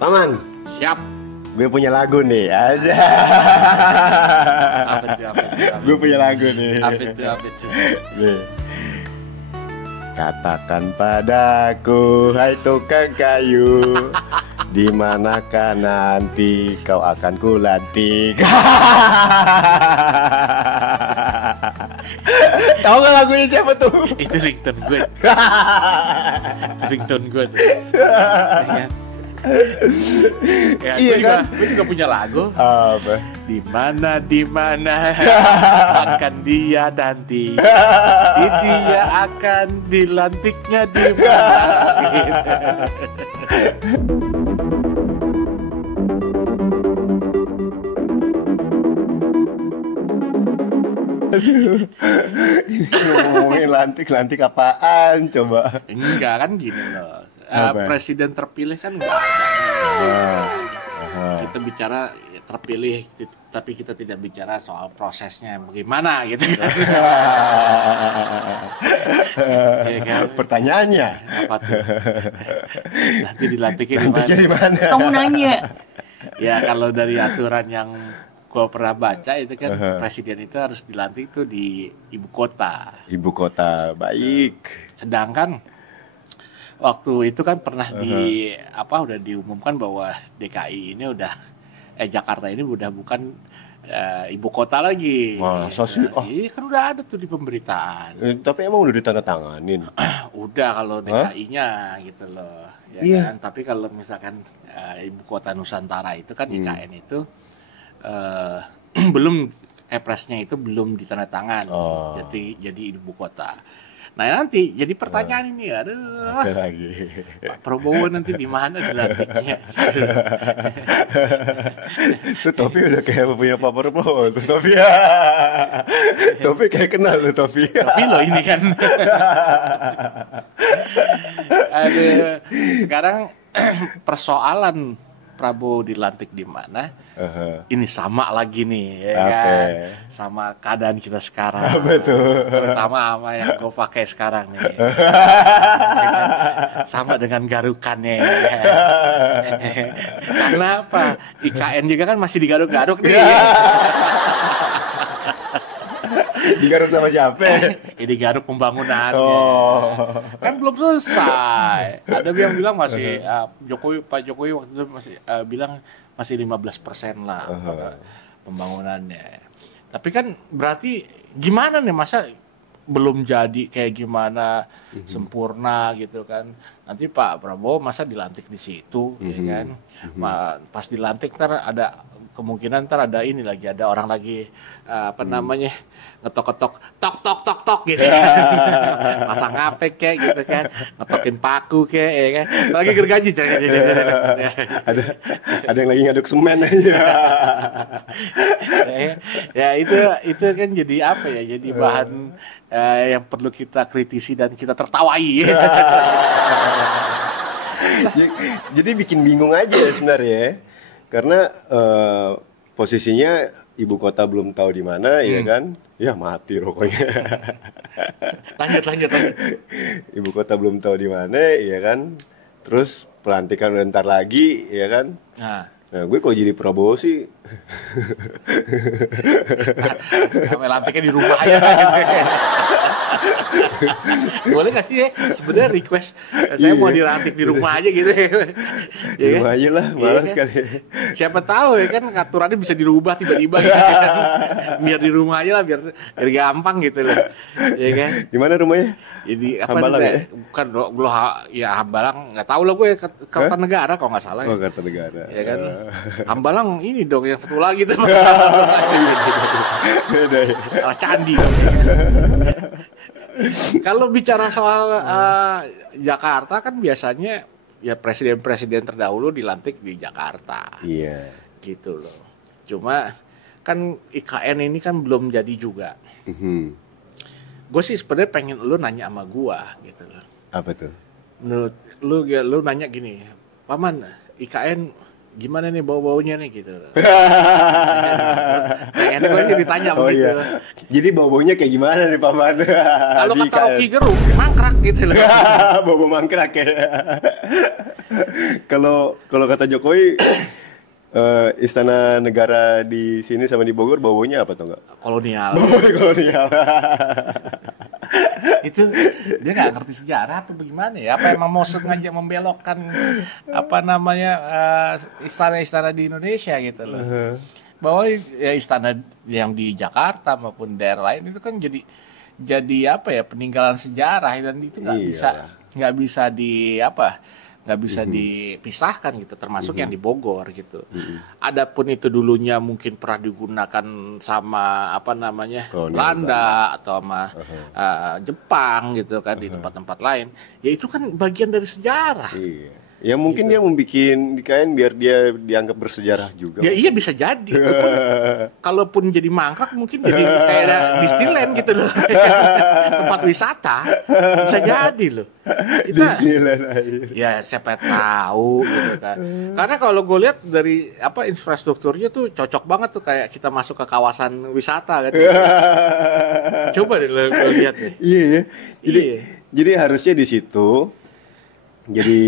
Paman, Siap. gue punya lagu nih. Aja. Apa itu? Gue punya lagu nih. Apa itu? Nih. Katakan padaku, hai tukang kayu, di manakah nanti kau akan kulantik? Tahu gak lagunya siapa tuh? Itu ringtone gue. Ringtone gue tuh. Ya, Iya kan? Gue juga punya lagu. Apa? Di mana akan dia nanti. Dia akan dilantiknya di mana. Ngomongin lantik apaan coba? Enggak kan gini loh. Apa? Presiden terpilih kan enggak ada. Kita bicara terpilih, tapi kita tidak bicara soal prosesnya bagaimana gitu. Ya kan? Pertanyaannya Apa tuh? Nanti dilantiknya lantiknya di di mana? Kamu nanya. Ya kalau dari aturan yang gua pernah baca itu kan presiden itu harus dilantik tuh di ibu kota. Ibu kota, baik. Sedangkan waktu itu kan pernah udah diumumkan bahwa DKI ini Jakarta ini udah bukan ibu kota lagi. Wah, Iya kan udah ada tuh di pemberitaan. Tapi emang udah ditandatanganin. Udah kalau DKI-nya gitu loh. Ya Iya. kan? Tapi kalau misalkan ibu kota Nusantara itu kan IKN itu belum Kepresnya itu belum ditandatangan. Oh. Jadi ibu kota. Nah nanti jadi pertanyaan ini, aduh, Apa lagi? Pak Prabowo nanti di mana dilantiknya? Tuh topi udah kayak punya Pak Prabowo tuh topi ya. Topi kayak kenal tuh topi. Tapi loh ini kan. Aduh, sekarang persoalan Prabowo dilantik di mana? Ini sama lagi nih, ya kan? Sama keadaan kita sekarang. Apa tuh? Terutama sama yang gue pakai sekarang nih. Sama dengan garukannya. Karena apa? IKN juga kan masih digaruk-garuk nih. Digaruk sama siapa? Ini garuk pembangunannya. Oh. Kan belum selesai. Ada yang bilang masih Pak Jokowi waktu itu masih bilang masih 15% lah pembangunannya. Tapi kan berarti gimana nih, masa belum jadi kayak gimana sempurna gitu kan. Nanti Pak Prabowo masa dilantik di situ ya kan. Pas dilantik ntar ada kemungkinan ada ini lagi, ada orang lagi namanya ngetok-ketok tok gitu kan. Pasang HP kayak gitu kan, ngetokin paku kayak ya kan. Lagi gergaji Ada yang lagi ngaduk semen aja. Ya itu kan jadi apa ya? Jadi bahan yang perlu kita kritisi dan kita tertawai. Jadi bikin bingung aja sebenarnya. Karena posisinya ibu kota belum tahu di mana, ya kan? Ya mati rokoknya. Lanjut. Ibu kota belum tahu di mana, ya kan? Terus pelantikan bentar lagi, ya kan? Nah, gue kok jadi Prabowo sih? Lantiknya di rumah aja gitu. Boleh gak sih ya sebenarnya request saya mau dilantik di rumah aja gitu ya? Di rumah aja lah, malas kan? sekali. Siapa tahu ya kan aturannya bisa dirubah tiba-tiba gitu kan. Biar di rumah aja lah, biar gampang gitu loh. Ya kan? Di mana rumahnya? Jadi Hambalang ya? Bukan Hambalang, nggak tahu lah gue, Kertanegara kalau nggak salah. Oh, Kertanegara. Ya kan? Hambalang ini dong yang satu lagi tuh. Beda ya. Candi. Kalau bicara soal Jakarta kan biasanya ya presiden-presiden terdahulu dilantik di Jakarta. Iya. Gitu loh. Cuma kan IKN ini kan belum jadi juga. Gue sih sebenarnya pengen lu nanya sama gua gitu loh. Apa tuh? Menurut lu nanya gini, Paman, IKN gimana nih bau-baunya nih gitu loh. Pengen gue jadi ditanya begitu. Iya. Jadi bau-baunya kayak gimana nih Paman? Kalau kata Rocky Gerung, mangkrak. mangkrak gitu loh. Bobo mangkrak ya. Kalau kata Jokowi istana negara di sini sama di Bogor baunya apa tuh enggak? Kolonial. Bau kolonial. Itu dia nggak ngerti sejarah apa bagaimana ya? Apa emang mau sengaja membelokkan apa namanya istana-istana di Indonesia gitu loh. Bahwa ya istana yang di Jakarta maupun daerah lain itu kan jadi apa ya, peninggalan sejarah, dan itu nggak bisa dipisahkan gitu, termasuk yang di Bogor gitu. Adapun itu dulunya mungkin pernah digunakan sama apa namanya Belanda atau sama Jepang gitu kan, di tempat-tempat lain, ya itu kan bagian dari sejarah. Iya. Ya mungkin dia membikin DKN biar dia dianggap bersejarah juga. Ya iya, bisa jadi. Kalaupun jadi mangkrak mungkin jadi kayak Disneyland gitu loh. Tempat wisata. Bisa jadi loh. Disneyland aja. Ya siapa tahu gitu kan. Karena kalau gue lihat dari apa infrastrukturnya tuh cocok banget tuh, kayak kita masuk ke kawasan wisata gitu. Coba deh lo lihat deh. Iya. Jadi harusnya di situ jadi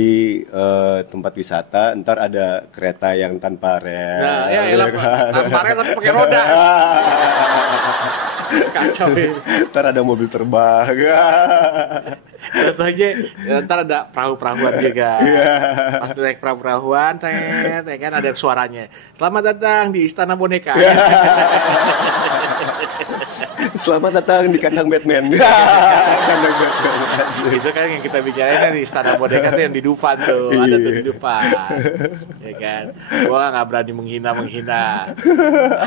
tempat wisata, ntar ada kereta yang tanpa rel. Nah, ya tanpa rel tapi pakai roda. Kacau ya. Ntar ada mobil terbang. Contoh aja, ntar ada perahu-perahuan juga. Pas naik perahu-perahuan, ya kan ada suaranya. Selamat datang di Istana Boneka. Selamat datang di kandang Batman. Kandang Batman. Itu kan yang kita bicarain kan di Istana Boneka tuh yang di Dufan tuh. Ada tuh di Dufan. Ya kan. Gua nggak berani menghina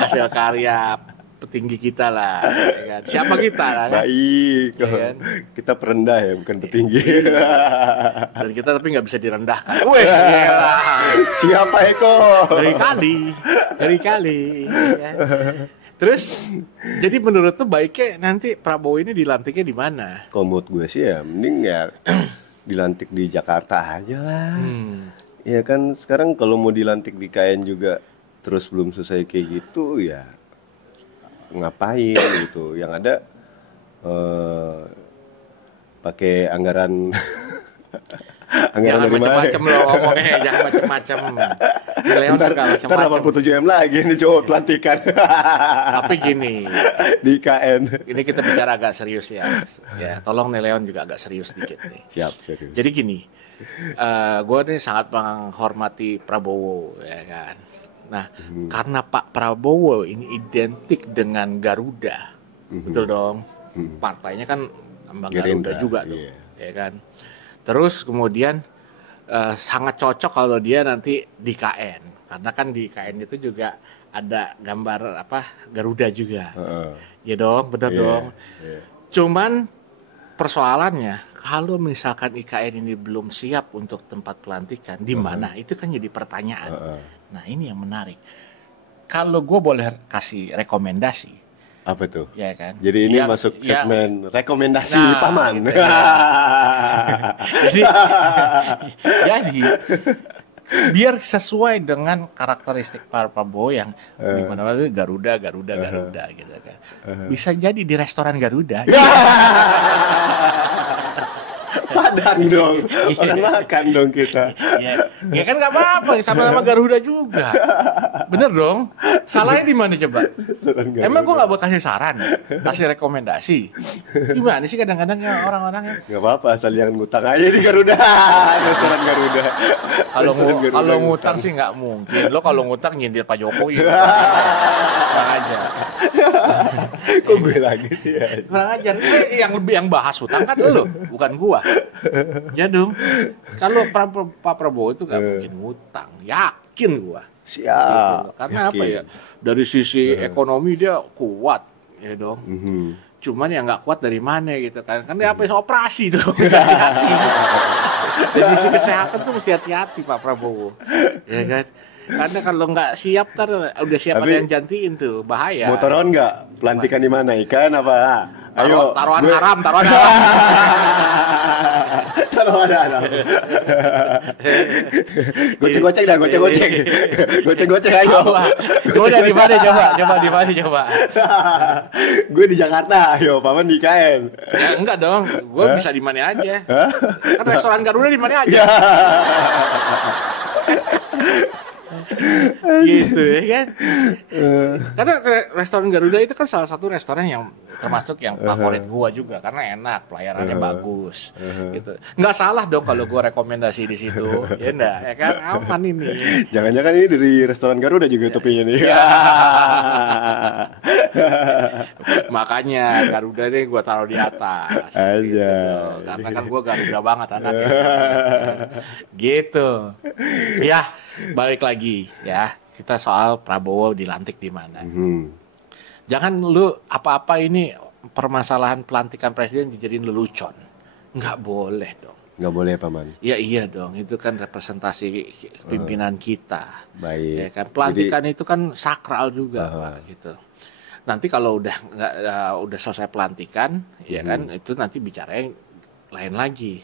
hasil karya petinggi kita lah, ya kan? Siapa kita lah kan? Baik, ya kan? Kita perendah ya, bukan petinggi. Dan kita tapi nggak bisa direndahkan. Weh, siapa Eko? Dari kali. Ya. Terus, jadi menurut tuh baiknya nanti Prabowo ini dilantiknya di mana? Kalau menurut gue sih ya, mending ya dilantik di Jakarta aja lah. Ya kan sekarang kalau mau dilantik di KN juga terus belum selesai kayak gitu ya. Ngapain gitu, yang ada pakai anggaran jangan macam-macam lo ngomongnya, jangan macam-macam. Ntar 87 M lagi nih cowok pelantikan. Tapi gini, di KN ini kita bicara agak serius ya. Ya, tolong nih Leon juga agak serius dikit nih. Siap, serius. Jadi gini, gue nih sangat menghormati Prabowo, ya kan. Nah, karena Pak Prabowo ini identik dengan Garuda, betul dong. Partainya kan sama Garuda juga tuh, ya kan. Terus kemudian sangat cocok kalau dia nanti di KN, karena kan di KN itu juga ada gambar apa Garuda juga, ya dong, benar dong. Cuman persoalannya kalau misalkan IKN ini belum siap untuk tempat pelantikan, di mana itu kan jadi pertanyaan. Nah ini yang menarik. Kalau gue boleh kasih rekomendasi. Apa tuh? Ya kan. Jadi ini masuk segmen rekomendasi paman. Gitu, ya. jadi biar sesuai dengan karakteristik Pak Prabowo yang di mana-mana itu Garuda gitu kan. Bisa jadi di restoran Garuda. Padang dong, makan dong kita. Ya kan nggak apa-apa, sama-sama Garuda juga. Bener dong. Salahnya di mana coba? Emang gue nggak mau kasih saran, kasih rekomendasi. Gimana sih kadang-kadang ya orang-orang ya? Nggak apa-apa, asal jangan ngutang aja di Garuda. Restoran Garuda. Kalau ngutang sih nggak mungkin. Lo kalau ngutang nyindir Pak Jokowi. Kurang aja. Kok gue lagi sih ya? Kurang ajar. Yang bahas hutang kan lo, bukan gua. Ya dong. Kalau Pak Prabowo itu nggak mungkin ngutang, yakin gua. Siap. Karena yakin. Apa ya? Dari sisi ekonomi dia kuat, ya dong. Cuman yang nggak kuat dari mana gitu kan? Kan dia habis operasi tuh. Dari sisi kesehatan tuh mesti hati-hati Pak Prabowo, ya kan? Karena kalau nggak siap udah siapa yang jantiin tuh bahaya. Mau taruhan nggak? Pelantikan di mana? Ikan apa? Ayo. Taruhan haram. ada. Goceng-goceng dah, goceng-goceng. Goceng-goceng ayo. Gue udah di mana coba. Gue di Jakarta, ayo Paman di KN. Ya enggak dong, gue bisa di mana aja. Kan restoran Garuda di mana aja. Gitu ya kan. Karena restoran Garuda itu kan salah satu restoran yang termasuk yang favorit gua juga karena enak, pelayanannya bagus gitu. Nggak salah dong kalau gua rekomendasi di situ. Ya enggak, ya kan aman ini. Jangan-jangan ini dari restoran Garuda juga topinya nih. Makanya Garuda nih gua taruh di atas. Aja. Gitu. Karena kan gua Garuda banget anaknya. Gitu. Ya, balik lagi ya. Kita soal Prabowo dilantik di mana. Jangan lu apa-apa ini permasalahan pelantikan presiden dijadiin lelucon. Nggak boleh dong. Nggak boleh Paman. Ya iya dong, itu kan representasi pimpinan kita. Baik. Ya kan pelantikan itu kan sakral juga, Pak, gitu. Nanti kalau udah selesai pelantikan, ya kan itu nanti bicaranya lain lagi.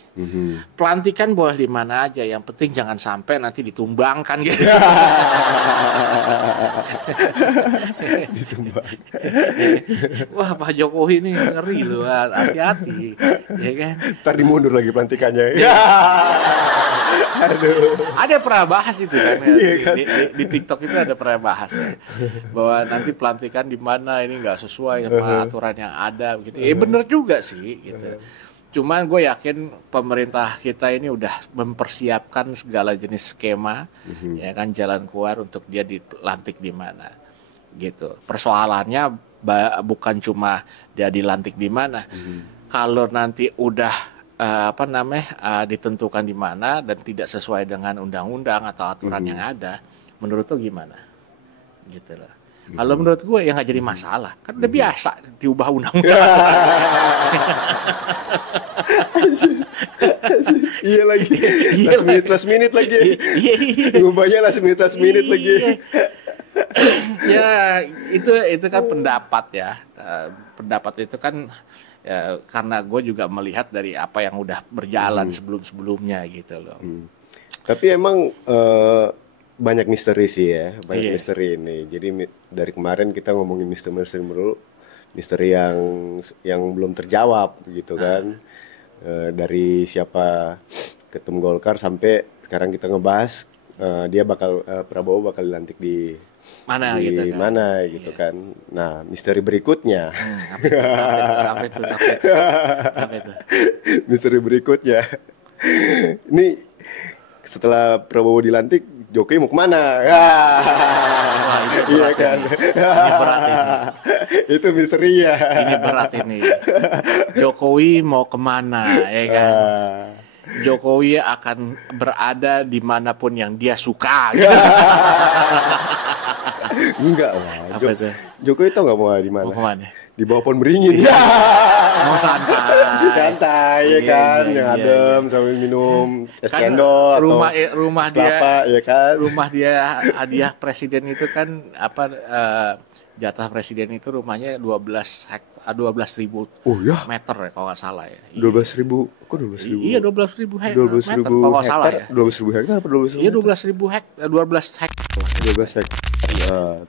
Pelantikan boleh di mana aja, yang penting jangan sampai nanti ditumbangkan gitu. Ditumbang. Wah, Pak Jokowi ini ngeri loh, hati-hati, ya kan? Ntar dimundur lagi pelantikannya. Ada pernah bahas itu kan, di TikTok itu ada pernah bahas ya, bahwa nanti pelantikan di mana ini nggak sesuai sama aturan yang ada, gitu. Bener juga sih, gitu. Cuman gue yakin pemerintah kita ini udah mempersiapkan segala jenis skema, ya kan, jalan keluar untuk dia dilantik di mana, gitu. Persoalannya bukan cuma dia dilantik di mana, kalau nanti udah ditentukan di mana dan tidak sesuai dengan undang-undang atau aturan yang ada, menurut lo gimana? Gitu loh. Kalau menurut gue ya nggak jadi masalah, kan udah biasa diubah undang-undang. Iya lagi. Last minute lagi. Ngubahnya last minute lagi. Ya itu kan pendapat ya. Pendapat itu kan ya, karena gue juga melihat dari apa yang udah berjalan sebelum-sebelumnya gitu loh. Tapi emang banyak misteri sih ya, banyak misteri ini. Jadi dari kemarin kita ngomongin misteri dulu, misteri yang belum terjawab gitu kan. Dari siapa ketum Golkar sampai sekarang kita ngebahas dia Prabowo bakal dilantik di mana di gitu kan. mana gitu kan. Nah, misteri berikutnya. Apa itu? Misteri berikutnya. Ini setelah Prabowo dilantik, Jokowi mau kemana? Iya kan. Ini berat ini. Itu misterinya. Ini berat ini. Jokowi mau kemana, ya kan? Jokowi akan berada dimanapun yang dia suka. Gitu. Enggak lah. Jokowi tau nggak mau di mana? Mau kemana? Di bawah pohon beringin. Mau santai. Santai ya kan, yang adem sambil minum es Kan cendol rumah es kelapa, ya kan. Rumah dia hadiah presiden itu kan jatah presiden itu rumahnya 12.000 meter ya kalau nggak salah ya. 12.000, kok 12.000? Iya 12.000 meter 12.000 kalau nggak salah ya. 12.000 hektar apa 12.000? Iya 12.000 hektar, 12 hektar. 12 hektar.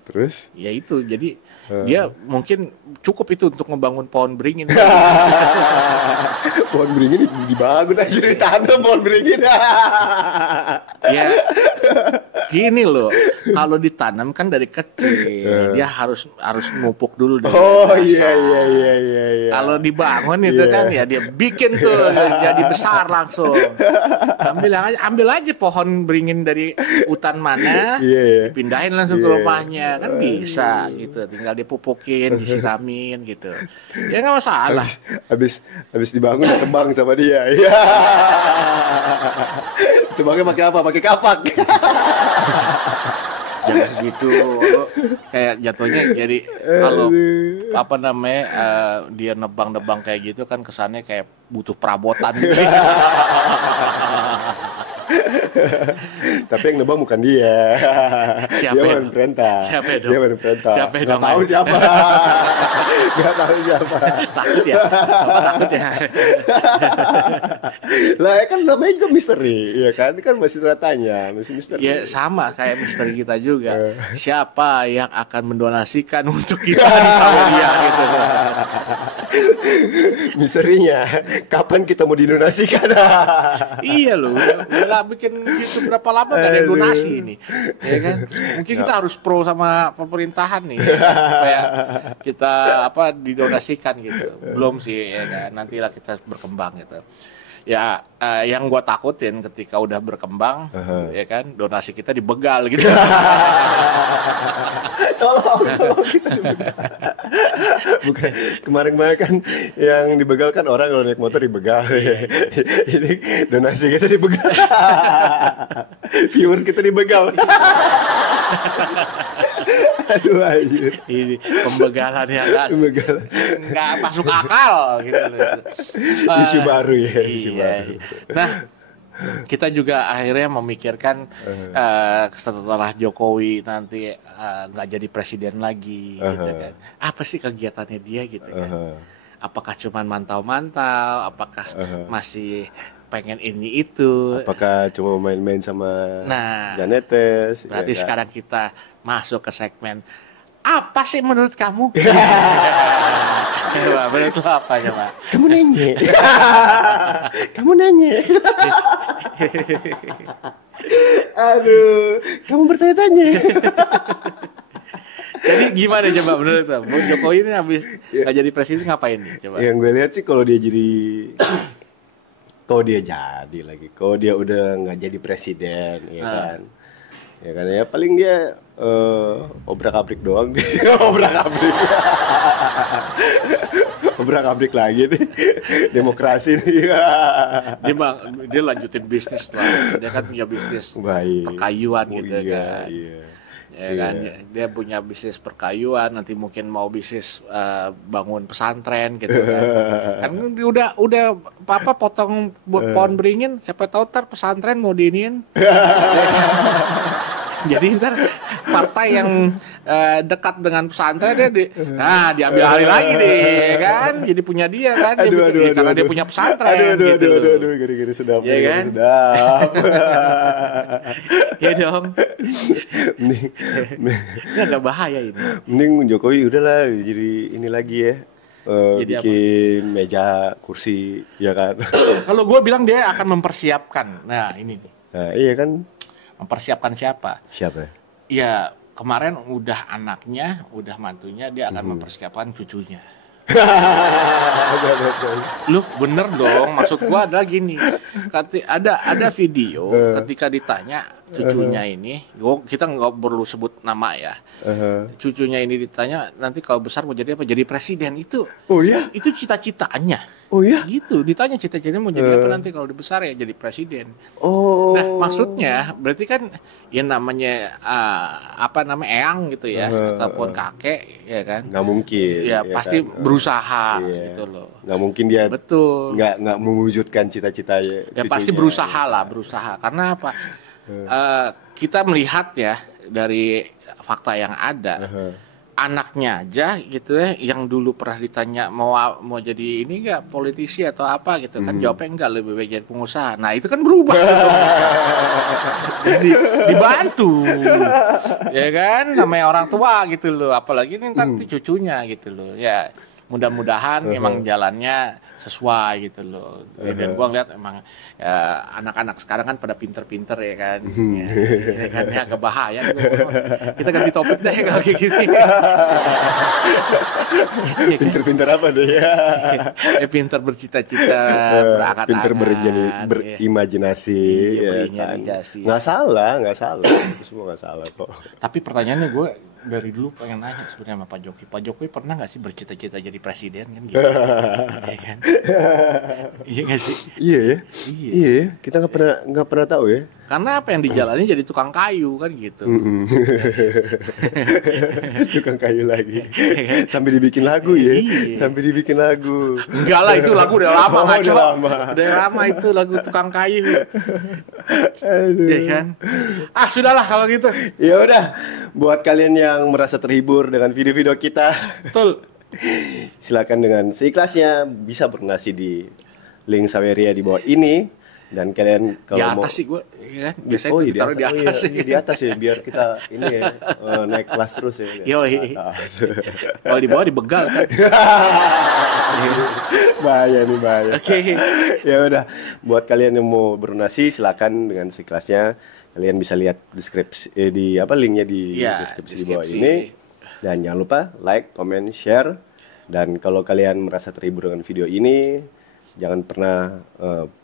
Terus? Ya itu, jadi dia mungkin cukup itu untuk membangun pohon beringin. Pohon beringin dibangun aja, ditanam pohon beringin. Ya, gini loh, kalau ditanam kan dari kecil, dia harus mupuk dulu dari dasar. Iya. Kalau dibangun itu kan ya dia bikin tuh jadi besar langsung. Ambil aja pohon beringin dari hutan mana, pindahin langsung ke rumahnya, kan bisa gitu. Tinggal dipupukin, disiramin gitu. Ya nggak masalah. Habis dibangun tembang sama dia. Iya. Tembangnya pakai apa? Pakai kapak. Jangan gitu, kayak jatuhnya jadi kalau dia nebang-nebang kayak gitu kan kesannya kayak butuh perabotan gitu. Tapi yang nebang bukan dia. Siapa Dia ya? main perintah. Siapa ya, Dok? Dia main perintah. Siapa ya, Nggak Dok? tahu siapa. Nggak tahu siapa. Takut ya? Bapak takut ya? Lah kan namanya juga misteri, ya kan? Kan masih tanda tanya, masih misteri. Ya sama kayak misteri kita juga. Siapa yang akan mendonasikan untuk kita di Saweria gitu. Misterinya, kapan kita mau didonasikan? Iya loh, udah bikin gitu berapa lama gak ada yang donasi ini, ya kan? Mungkin kita harus pro sama pemerintahan nih, supaya kita didonasikan gitu. Belum sih, ya kan? Nantilah kita berkembang gitu. Ya, yang gua takutin ketika udah berkembang, ya kan, donasi kita dibegal gitu. Tolong kita dibegal. Bukan kemarin kan yang dibegal kan orang kalau naik motor dibegal. Ini donasi kita dibegal. Viewers kita dibegal. Aduh anjir. Ini pembegalan yang nggak masuk akal gitu. Isu baru ya. Isu Iya. baru. Nah, kita juga akhirnya memikirkan setelah Jokowi nanti nggak jadi presiden lagi, gitu kan. Apa sih kegiatannya dia gitu kan? Apakah cuma mantau-mantau? Apakah masih pengen ini itu? Apakah cuma main-main sama Nah, Janetes? berarti ya kan? sekarang kita masuk ke segmen apa sih menurut kamu? Coba, menurut lo apa coba? Kamu nanya. Kamu nanya. Aduh, kamu bertanya-tanya. Jadi gimana coba menurut lo? Jokowi ini habis nggak jadi presiden ngapain nih coba? Yang gue lihat sih kalau dia jadi kalau dia udah nggak jadi presiden, ya kan? Ya kan ya paling dia obrak-abrik doang dia. Obrak-abrik. Obrak-abrik lagi nih. Demokrasi nih. Dia lanjutin bisnis lah. Dia kan punya bisnis Baik. perkayuan Oh, gitu iya, kan. Iya. Ya kan, dia punya bisnis perkayuan, nanti mungkin mau bisnis bangun pesantren gitu kan. Kan udah apa potong pohon beringin, siapa tahu ntar pesantren mau diinin. Jadi ntar partai yang dekat dengan pesantren diambil alih lagi deh kan, jadi punya dia kan, karena dia punya pesantren gitu. Aduh, gini-gini sedap. Ya kan? Sedap. Ya dong. Mending, Ini agak bahaya ini. mending Jokowi udahlah jadi ini lagi ya. Jadi Bikin meja, kursi, ya kan. Kalau gue bilang dia akan mempersiapkan. Nah ini nih. Nah, iya kan. Mempersiapkan siapa? Siapa? Ya kemarin udah anaknya, udah mantunya, dia akan mempersiapkan cucunya. Lu bener dong, maksud gua adalah gini. Ada video ketika ditanya cucunya ini, kita nggak perlu sebut nama ya. Cucunya ini ditanya nanti kalau besar mau jadi apa? Jadi presiden itu. Oh ya? Itu cita-citanya. Oh ya? Gitu, ditanya cita-citanya mau jadi apa nanti kalau dibesar ya jadi presiden. Oh. Nah, maksudnya berarti kan ya namanya eyang gitu ya ataupun kakek ya kan. Nggak mungkin. Ya pasti kan? berusaha Iya. gitu loh. Nggak mungkin dia Betul. nggak mewujudkan cita-citanya. Ya pasti berusaha lah, berusaha. Karena apa? Kita melihat ya dari fakta yang ada. Anaknya aja gitu ya yang dulu pernah ditanya mau jadi ini enggak politisi atau apa gitu kan jawabnya enggak, lebih baik jadi pengusaha. Nah itu kan berubah. Jadi dibantu ya kan namanya orang tua gitu loh, apalagi ini nanti cucunya gitu loh ya. Mudah-mudahan memang jalannya sesuai gitu loh. Dan gua ngeliat emang ya, anak-anak sekarang kan pada pinter-pinter ya kan. Ya kan ya agak bahaya. Kita ganti topik deh kalau kayak gini. Pinter-pinter apa deh ya? Pinter bercita-cita, berakal-akal. Pinter berimajinasi. Iya, ya berimajinasi. kan? Nggak salah. Itu semua nggak salah kok. Tapi pertanyaannya gue dari dulu pengen nanya sebenarnya sama Pak Jokowi. Pak Jokowi pernah nggak sih bercita-cita jadi presiden kan gitu? Ya kan? Iya nggak sih? Iya ya. Iya. Iya ya. Kita nggak pernah tahu ya. Karena apa yang dijalani jadi tukang kayu kan gitu. Tukang kayu lagi. Sampai dibikin lagu ya. Iya. Sampai dibikin lagu. Enggak lah, itu lagu udah lama Oh, ngaco. udah lama. Udah lama itu lagu tukang kayu. Iya kan? Ah, sudahlah kalau gitu. Ya udah, buat kalian yang merasa terhibur dengan video-video kita, Betul. silakan dengan seikhlasnya bisa berdonasi di link Saweria di bawah ini. Dan kalian Di kalau mau atas sih gue, ya kan? Biasanya oh, itu iya, ditaruh di atas sih. iya, di atas ya biar kita ini ya, naik kelas terus ya. Yoi. Atas. Kalau di bawah dibegal kan. Bahaya nih, bahaya. Oke. Ya udah, buat kalian yang mau berdonasi silakan dengan seikhlasnya. Kalian bisa lihat deskripsi di apa linknya di Iya, deskripsi di bawah deskripsi. ini. Dan jangan lupa like, comment, share. Dan kalau kalian merasa terhibur dengan video ini, jangan pernah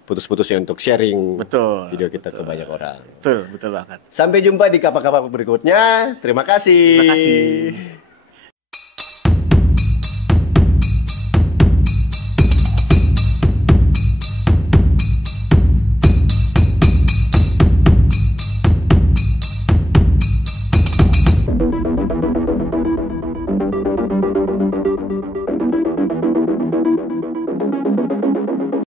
putus-putusnya untuk sharing Betul, video kita ke banyak orang. Betul banget. Sampai jumpa di kapak-kapak berikutnya. Terima kasih. Terima kasih.